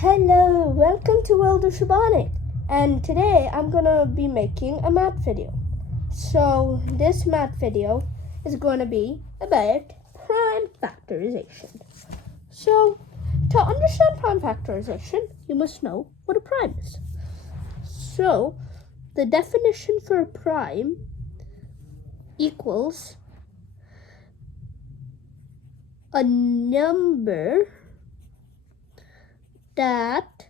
Hello, welcome to World of Shabanic, and today I'm gonna be making a math video. So this math video is going to be about prime factorization. So to understand prime factorization, you must know what a prime is. So the definition for a prime equals a number that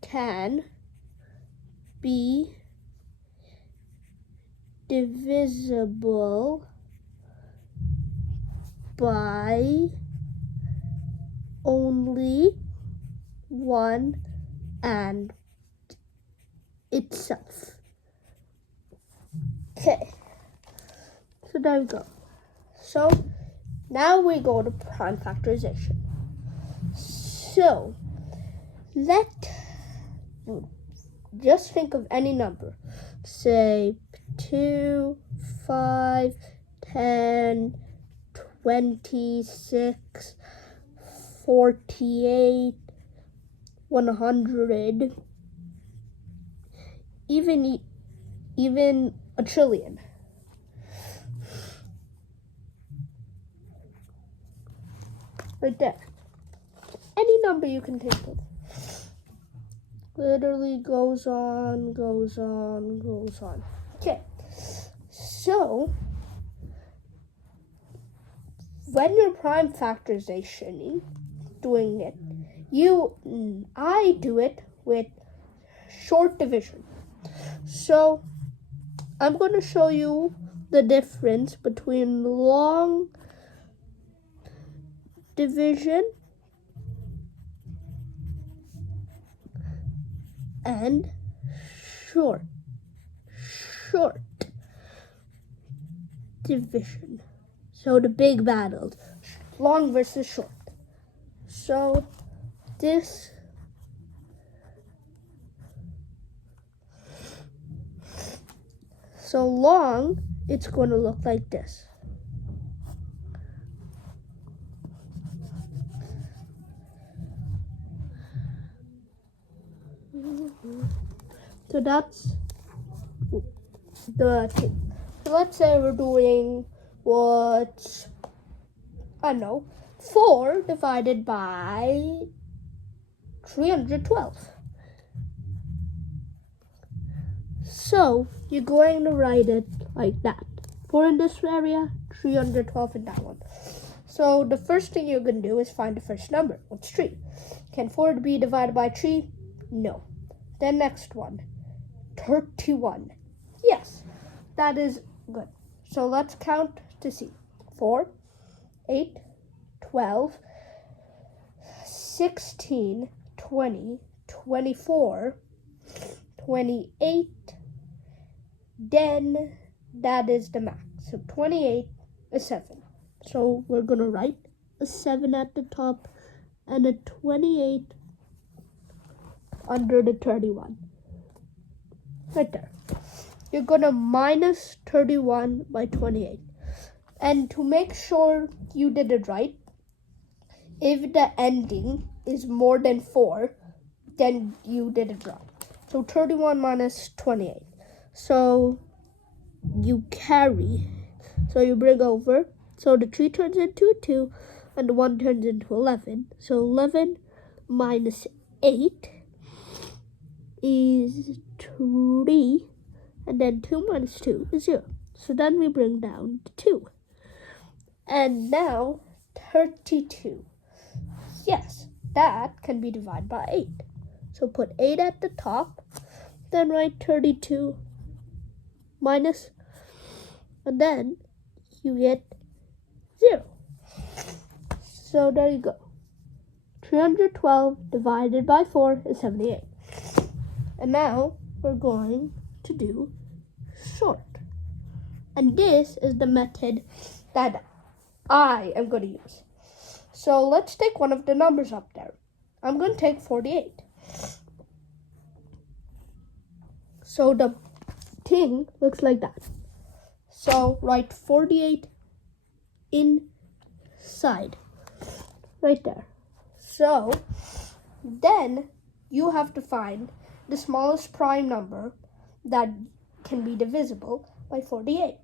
can be divisible by only one and itself. Okay, so there we go. So now we go to prime factorization. So just think of any number. Say 2, 5, 10, 26, 48, 100, even a trillion. Right there. Any number you can think of. Literally goes on. Okay, so when you're prime factorization doing it, I do it with short division. So I'm going to show you the difference between long division and short division. So the big battles, long versus short. So long, it's going to look like this. So that's the thing. So let's say we're doing 4 divided by 312. So you're going to write it like that. 4 in this area, 312 in that one. So the first thing you're going to do is find the first number. What's 3? Can 4 be divided by 3? No. Then next one, 31. Yes, that is good. So let's count to see. 4, 8, 12, 16, 20, 24, 28. Then that is the max. So 28 is 7. So we're going to write a 7 at the top and a 28 under the 31. Right there. You're going to minus 31 by 28. And to make sure you did it right, if the ending is more than 4, then you did it wrong. So 31 minus 28. So you carry. So you bring over. So the 3 turns into a 2 and the 1 turns into 11. So 11 minus 8 is 3, and then 2 minus 2 is 0. So then we bring down the 2. And now 32. Yes, that can be divided by 8. So put 8 at the top, then write 32 minus, and then you get 0. So there you go. 312 divided by 4 is 78. And now we're going to do short. And this is the method that I am going to use. So let's take one of the numbers up there. I'm going to take 48. So the thing looks like that. So write 48 inside, right there. So then you have to find the smallest prime number that can be divisible by 48.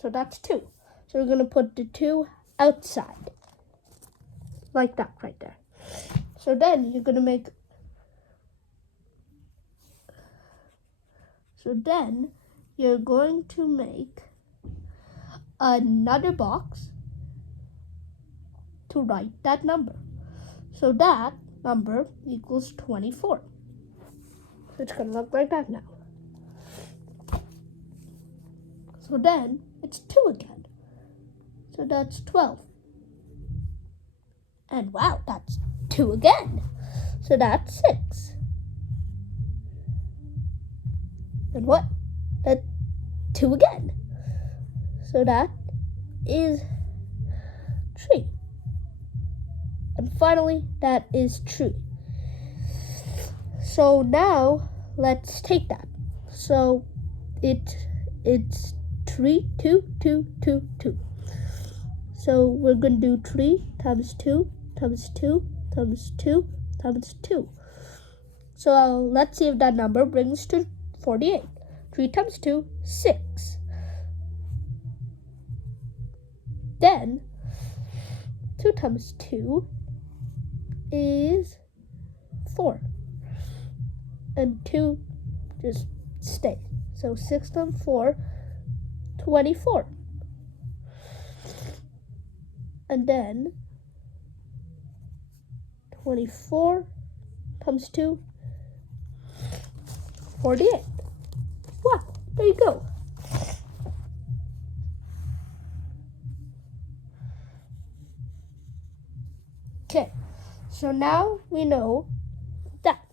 So that's 2. So we're going to put the 2 outside, like that right there. So then you're going to make, another box to write that number. So that number equals 24. So it's going to look like that now. So then it's 2 again. So that's 12. And wow, that's 2 again. So that's 6. And what? That's 2 again. So that is 3. And finally, that is 3. So now let's take that. So it's 3, 2, 2, 2, 2. So we're going to do 3 times 2 times 2 times 2 times 2. So let's see if that number brings to 48. 3 times 2, 6. Then 2 times 2 is 4. And 2 just stays. So 6 times 4, 24. And then 24 times 2, 48. Wow, there you go. Okay, so now we know that.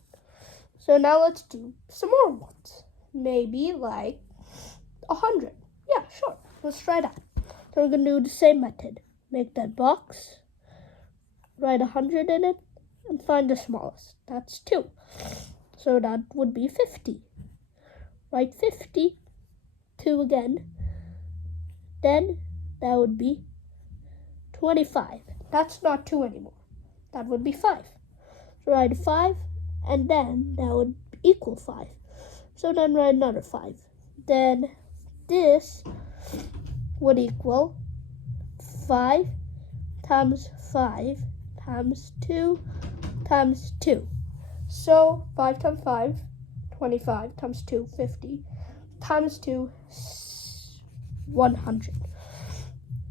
So now let's do some more ones. Maybe like 100. Yeah, sure. Let's try that. So we're going to do the same method. Make that box, write 100 in it, and find the smallest. That's 2. So that would be 50. Write 50, 2 again. Then that would be 25. That's not 2 anymore. That would be 5. So write 5, and then that would equal 5. So then write another 5. Then this would equal 5 times 5 times 2 times 2. So 5 times 5, 25 times 2, 50 times 2, 100.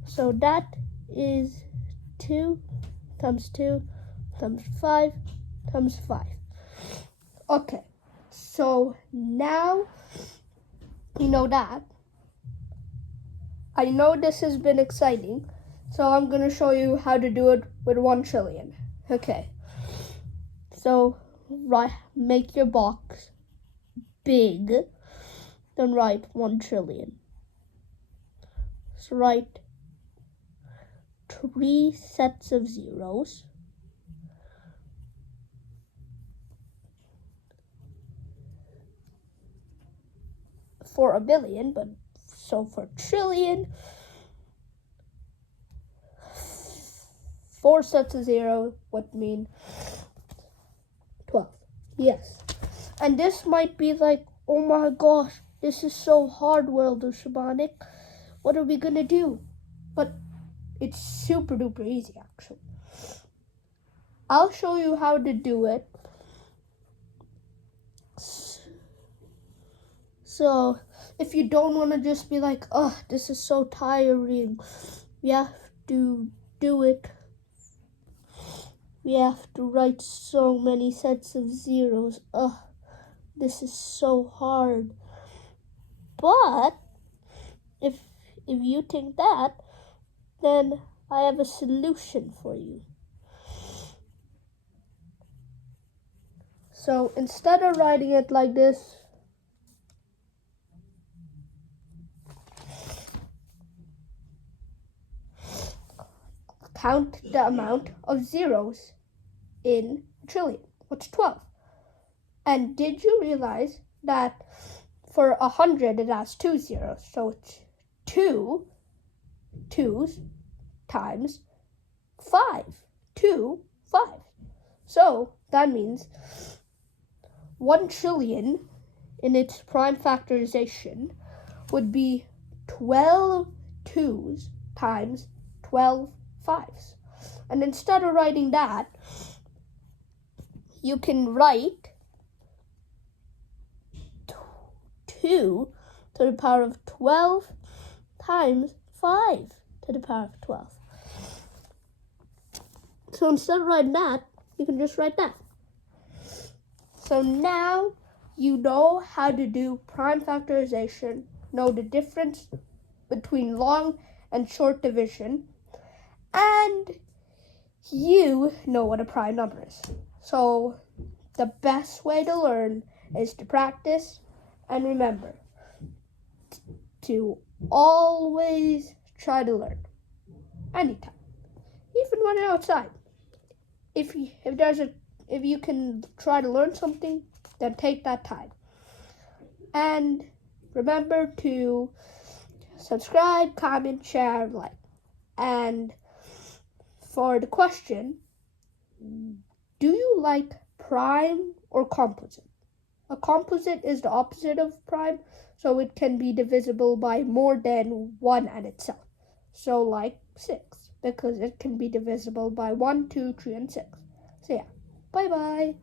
So that is 2 times 2 times 5 times 5. Okay, so now you know that. I know this has been exciting, so I'm going to show you how to do it with 1 trillion. Okay, so make your box big, then write 1 trillion. So write 3 sets of zeros. For a billion, but so for trillion, 4 sets of 0 would mean 12. Yes. And this might be like, oh my gosh, this is so hard, World of Shamanic. What are we gonna do? But it's super duper easy, actually. I'll show you how to do it. So if you don't want to just be like, oh, this is so tiring, we have to do it. We have to write so many sets of zeros. Oh, this is so hard. But if you think that, then I have a solution for you. So instead of writing it like this, count the amount of zeros in a trillion. What's 12? And did you realize that for 100 it has 2 zeros? So it's 2 2's times 5. 2 5. So that means 1 trillion in its prime factorization would be 12 2's times 12 5's. And instead of writing that, you can write 2 to the power of 12 times 5 to the power of 12. So instead of writing that, you can just write that. So now you know how to do prime factorization, know the difference between long and short division, and you know what a prime number is. So the best way to learn is to practice, and remember to always try to learn anytime, even when you're outside. If you can try to learn something, then take that time. And remember to subscribe, comment, share, like. And for the question, do you like prime or composite? A composite is the opposite of prime, so it can be divisible by more than 1 and itself. So like 6, because it can be divisible by 1, 2, 3, and 6. So yeah, bye-bye.